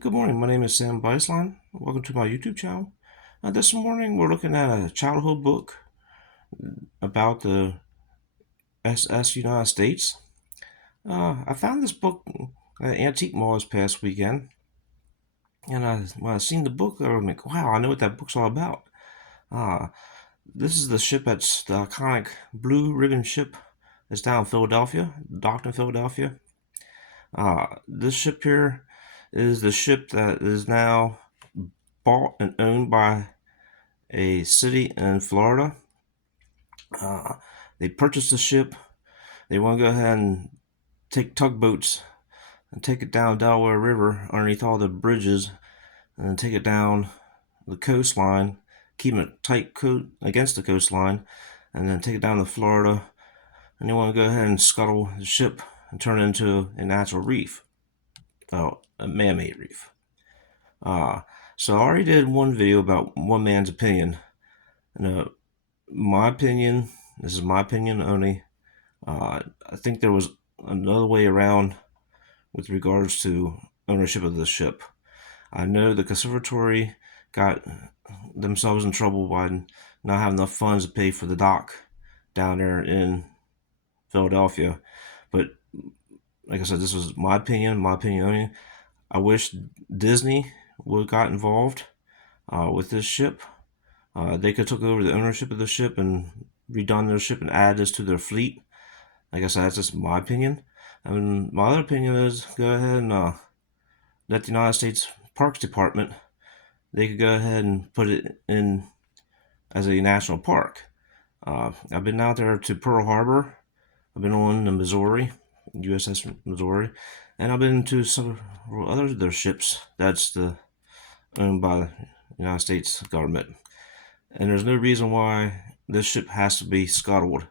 Good morning. My name is Sam Beislein. Welcome to my YouTube channel. This morning we're looking at a childhood book about the SS United States. I found this book at Antique Mall this past weekend, and when I seen the book, I was like, "Wow, I know what that book's all about." Uh, this is the ship that's the iconic blue ribbon ship that's down in Philadelphia, docked in Philadelphia. This ship here is the ship that is now bought and owned by a city in Florida. Uh, they purchased the ship. They want to go ahead and take tugboats and take it down Delaware River underneath all the bridges and then take it down the coastline, keep it tight against the coastline, and then take it down to Florida. And they want to go ahead and scuttle the ship and turn it into a natural reef, a man-made reef. So I already did one video about one man's opinion. My opinion, this is my opinion only. I think there was another way around with regards to ownership of the ship. I know the conservatory got themselves in trouble by not having enough funds to pay for the dock down there in Philadelphia. But like I said, this was my opinion only. I wish Disney would have got involved with this ship. They could have took over the ownership of the ship and redone their ship and add this to their fleet. Like I said, that's just my opinion. I mean, my other opinion is go ahead and let the United States Parks Department, they could go ahead and put it in as a national park. I've been out there to Pearl Harbor. I've been on the Missouri, USS Missouri, and I've been to several other of their ships that's owned by the United States government. And there's no reason why this ship has to be scuttled.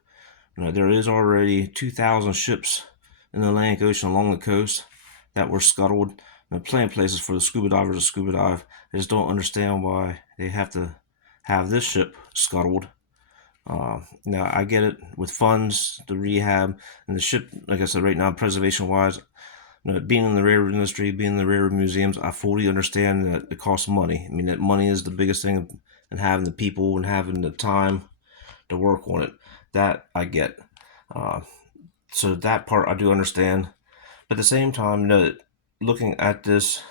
There is already 2,000 ships in the Atlantic Ocean along the coast that were scuttled. There are plenty of places for the scuba divers to scuba dive. I just don't understand why they have to have this ship scuttled. Now, I get it with funds, the rehab, and the ship, like I said, right now, preservation-wise, being in the railroad industry, being in the railroad museums, I fully understand that it costs money. I mean, that money is the biggest thing, and having the people and having the time to work on it. That I get. So that part I do understand. But at the same time, looking at this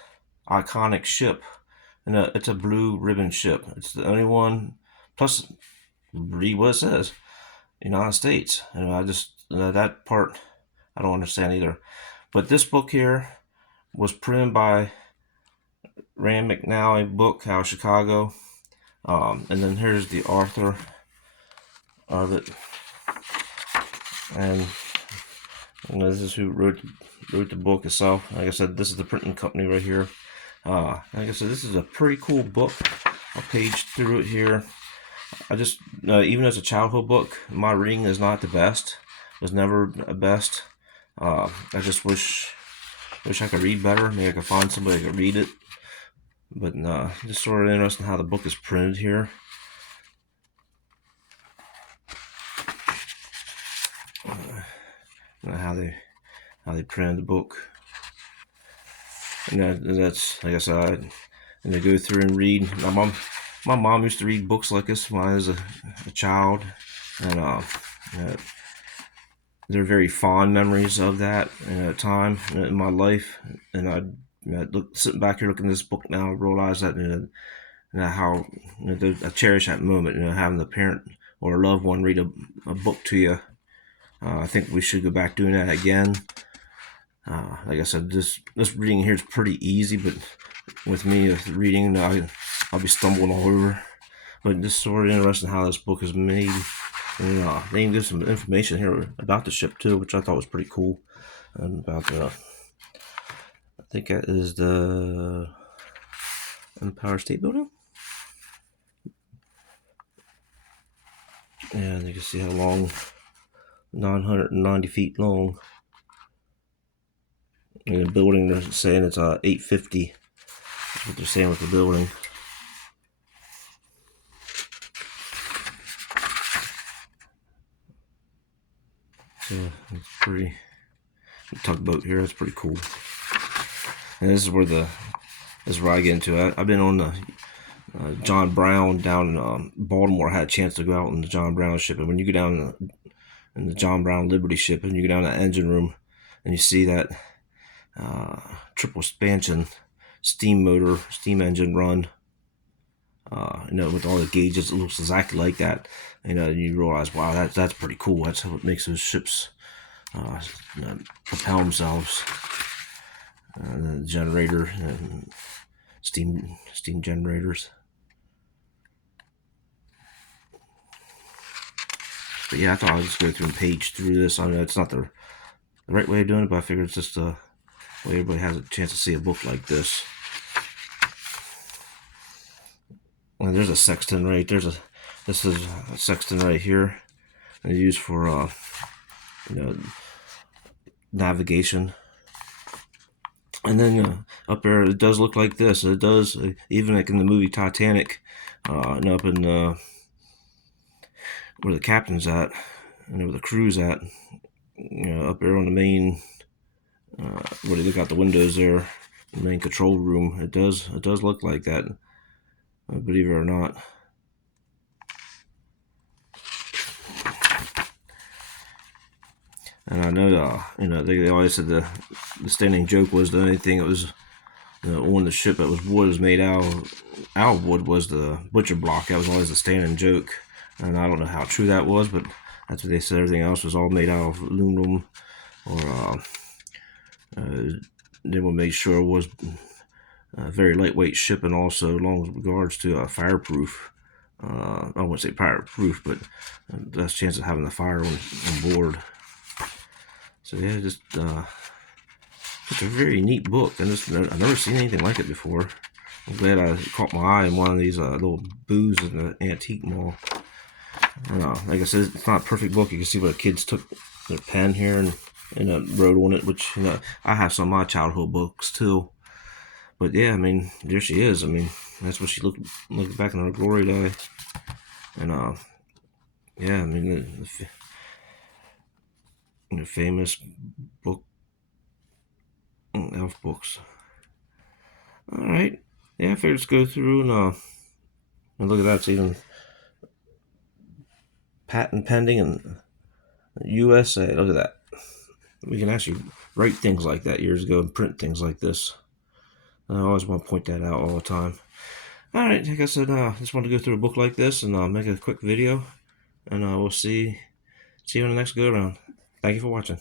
iconic ship, it's a blue ribbon ship. It's the only one. Plus, read what it says, United States. And I just that part I don't understand either. But this book here was printed by Rand McNally book out of Chicago. And then here's the author of it. And this is who wrote the book itself. Like I said, this is the printing company right here. Like I said, this is a pretty cool book. I'll page through it here. I just, even as a childhood book, my reading is not the best. It was never the best. I just wish I could read better. Maybe I could find somebody that could read it. But just sort of interesting how the book is printed here. How they printed the book. And that's, like I said, and I go through and read. My mom used to read books like this when I was a child, and there are very fond memories of that time in my life. And I sitting back here looking at this book now, I realize that how I cherish that moment. Having a parent or a loved one read a book to you. I think we should go back doing that again. Like I said, this reading here is pretty easy, but with me reading, I'll be stumbling all over. But just sort of interesting how this book is made. And they even give some information here about the ship too, which I thought was pretty cool. And about I think that is the Empire State Building. And you can see how long, 990 feet long. And the building, they're saying it's 850. That's what they're saying with the building. So it's pretty. The tugboat here, that's pretty cool. And this is where the is where I get into it. I've been on the John Brown down in Baltimore. I had a chance to go out on the John Brown ship, and when you go down in the John Brown Liberty ship, and you go down to the engine room, and you see that triple expansion steam motor, steam engine run, with all the gauges, it looks exactly like that. You realize, wow, that's pretty cool. That's how it makes those ships propel themselves. The generator and steam generators. But yeah, I thought I'd just go through and page through this. I know it's not the right way of doing it, but I figured it's just the way everybody has a chance to see a book like this. And there's a sextant right. This is a sextant right here. And used for navigation. And then up there, it does look like this. It does, even like in the movie Titanic, and up in where the captain's at, and where the crew's at, up there on the main, where they look out the windows there, the main control room. It does look like that, believe it or not. And I know, they always said the standing joke was the only thing that was on the ship that was wood, was made out of wood, was the butcher block. That was always the standing joke. And I don't know how true that was, but that's what they said. Everything else was all made out of aluminum, or they will make sure it was a very lightweight ship, and also along with regards to fireproof. I wouldn't say fireproof, but less chance of having a fire on board. So yeah, just it's a very neat book, and I've never seen anything like it before. I'm glad I caught my eye in one of these little booths in the antique mall. Like I said, it's not a perfect book. You can see where the kids took their pen here and wrote on it, which I have some of my childhood books too. But yeah, I mean, there she is. I mean, that's what she looked back in her glory day. And yeah, I mean, the famous book, elf books. All right, yeah, I figured let's go through and look at that. It's even patent pending in USA. Look at that. We can actually write things like that years ago and print things like this. I always want to point that out all the time. All right, like I said, I just want to go through a book like this and make a quick video, and we'll see you in the next go around. Thank you for watching.